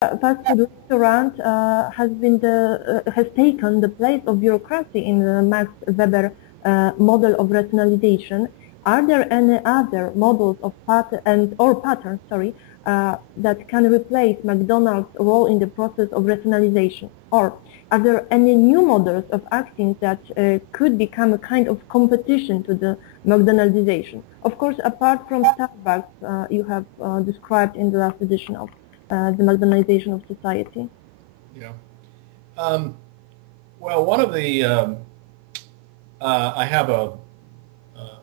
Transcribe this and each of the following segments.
fast food restaurant has taken the place of bureaucracy in the Max Weber model of rationalization. Are there any other models of patterns, that can replace McDonald's role in the process of rationalization? Or are there any new models of acting that could become a kind of competition to the McDonaldization? Of course, apart from Starbucks, you have described in the last edition of the Mcdonaldization of society. Yeah. Well, one of the I have a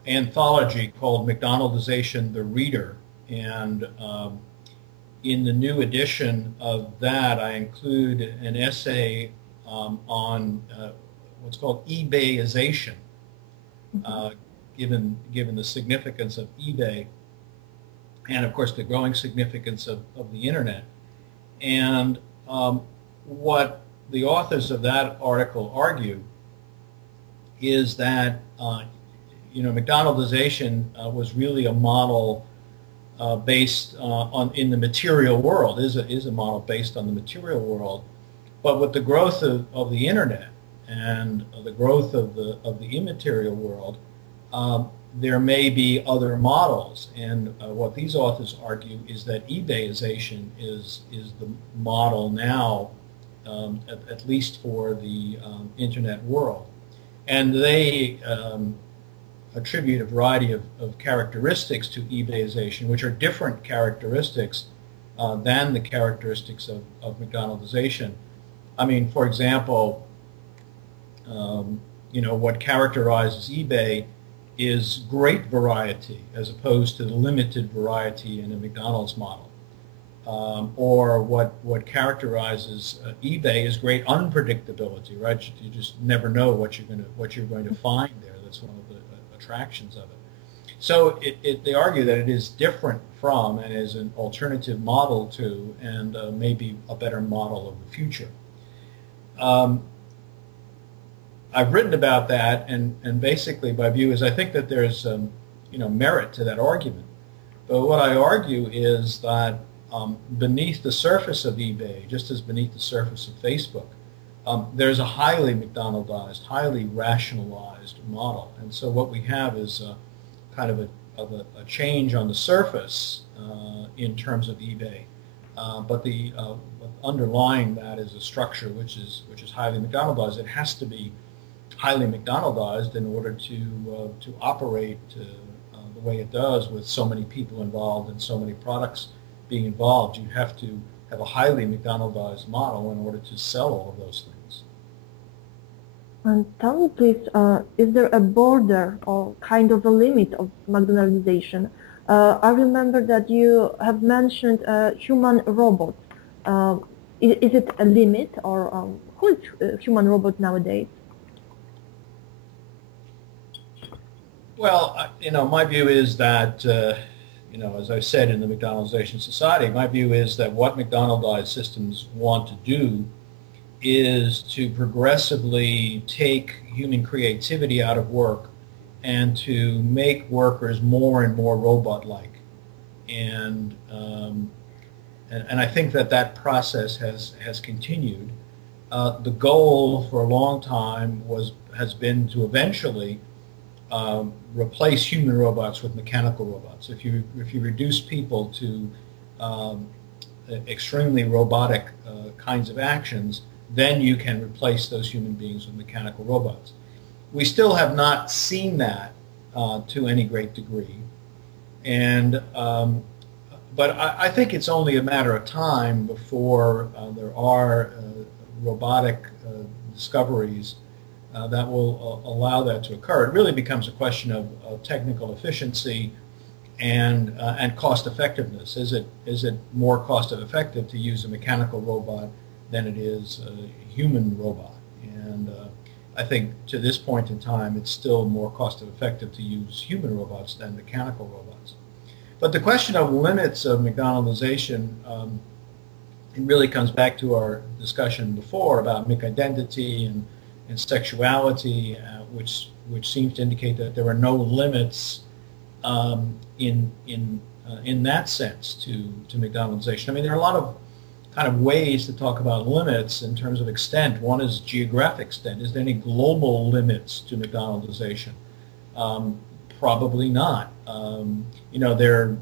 anthology called Mcdonaldization, the Reader, and in the new edition of that, I include an essay on what's called eBayization, given the significance of eBay, and of course the growing significance of the internet. And what the authors of that article argue is that McDonaldization was really a model based in the material world, is a model based on the material world, but with the growth of the internet and the growth of the immaterial world, there may be other models. And what these authors argue is that eBayization is the model now, at least for the internet world. And they attribute a variety of characteristics to eBayization, which are different characteristics than the characteristics of McDonaldization. I mean, for example, what characterizes eBay is great variety as opposed to the limited variety in a McDonald's model. Or what characterizes eBay is great unpredictability, right? You just never know what you're going to find there. That's one of the attractions of it. So they argue that it is different from and is an alternative model to, and maybe a better model of the future. I've written about that, and basically my view is I think that there's merit to that argument. But what I argue is that beneath the surface of eBay, just as beneath the surface of Facebook, there's a highly McDonaldized, highly rationalized model. And so what we have is kind of a change on the surface in terms of eBay. But the underlying that is a structure which is highly McDonaldized. It has to be highly McDonaldized in order to operate the way it does, with so many people involved and so many products being involved. You have to have a highly McDonaldized model in order to sell all of those things. And tell me, please, is there a border or kind of a limit of McDonaldization? I remember that you have mentioned human robots. Is it a limit, or who is a human robot nowadays? Well, my view is that, as I said in the Mcdonaldization Society, my view is that what McDonaldized systems want to do is to progressively take human creativity out of work and to make workers more and more robot-like. And I think that process has continued. The goal for a long time has been to eventually replace human robots with mechanical robots. If you reduce people to extremely robotic kinds of actions, then you can replace those human beings with mechanical robots. We still have not seen that to any great degree, and but I think it's only a matter of time before there are robotic discoveries that will allow that to occur. It really becomes a question of technical efficiency and cost effectiveness. Is it more cost effective to use a mechanical robot than it is a human robot? And I think to this point in time, it's still more cost effective to use human robots than mechanical robots. But the question of limits of McDonaldization, it really comes back to our discussion before about McIdentity and sexuality, which seems to indicate that there are no limits in that sense to McDonaldization. I mean, there are a lot of kind of ways to talk about limits in terms of extent. One is geographic extent. Is there any global limits to McDonaldization? Probably not. The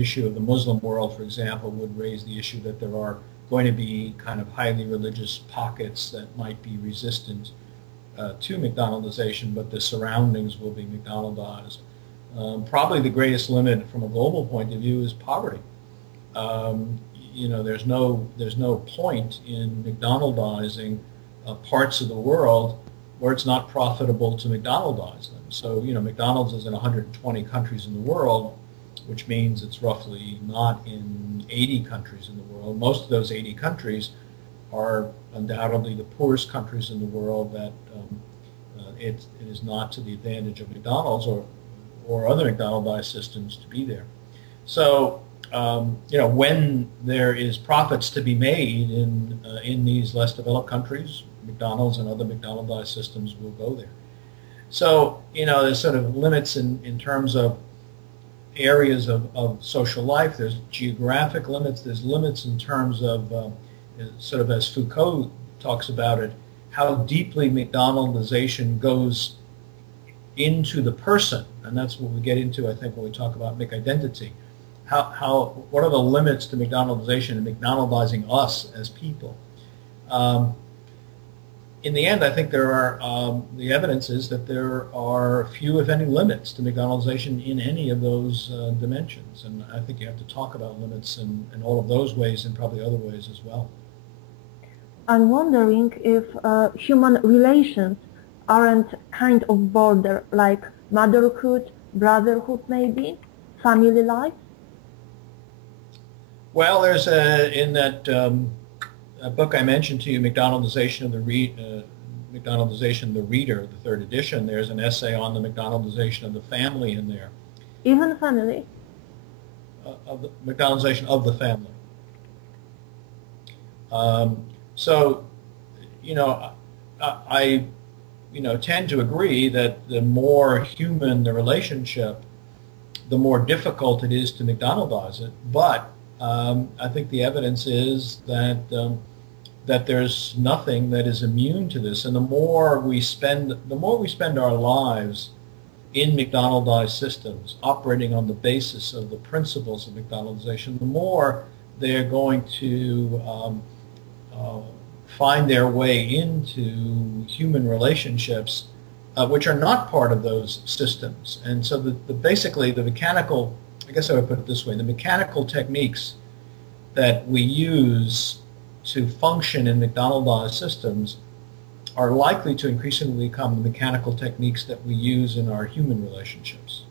issue of the Muslim world, for example, would raise the issue that there are going to be kind of highly religious pockets that might be resistant to McDonaldization, but the surroundings will be McDonaldized. Probably the greatest limit from a global point of view is poverty. There's no point in McDonaldizing parts of the world where it's not profitable to McDonaldize them. So, McDonald's is in 120 countries in the world, which means it's roughly not in 80 countries in the world. Most of those 80 countries are undoubtedly the poorest countries in the world that it is not to the advantage of McDonald's or other McDonaldized systems to be there. So, when there is profits to be made in these less developed countries, McDonald's and other McDonaldized systems will go there. So, there's sort of limits in terms of areas of social life. There's geographic limits. There's limits in terms of, sort of as Foucault talks about it, how deeply McDonaldization goes into the person. And that's what we get into, I think, when we talk about McIdentity. What are the limits to McDonaldization and McDonaldizing us as people? In the end, I think there are, the evidence is that there are few, if any, limits to McDonaldization in any of those dimensions. And I think you have to talk about limits in all of those ways and probably other ways as well. I'm wondering if human relations aren't kind of border, like motherhood, brotherhood maybe, family life? Well, there's in that a book I mentioned to you, Mcdonaldization, the Reader, the third edition, there's an essay on the Mcdonaldization of the family in there. Even family? Of the Mcdonaldization of the family. So, I tend to agree that the more human the relationship, the more difficult it is to McDonaldize it. But I think the evidence is that that there's nothing that is immune to this, and the more we spend our lives in McDonaldized systems, operating on the basis of the principles of McDonaldization, the more they're going to find their way into human relationships, which are not part of those systems. And so basically the mechanical, I guess I would put it this way, the mechanical techniques that we use to function in McDonaldized systems are likely to increasingly become the mechanical techniques that we use in our human relationships.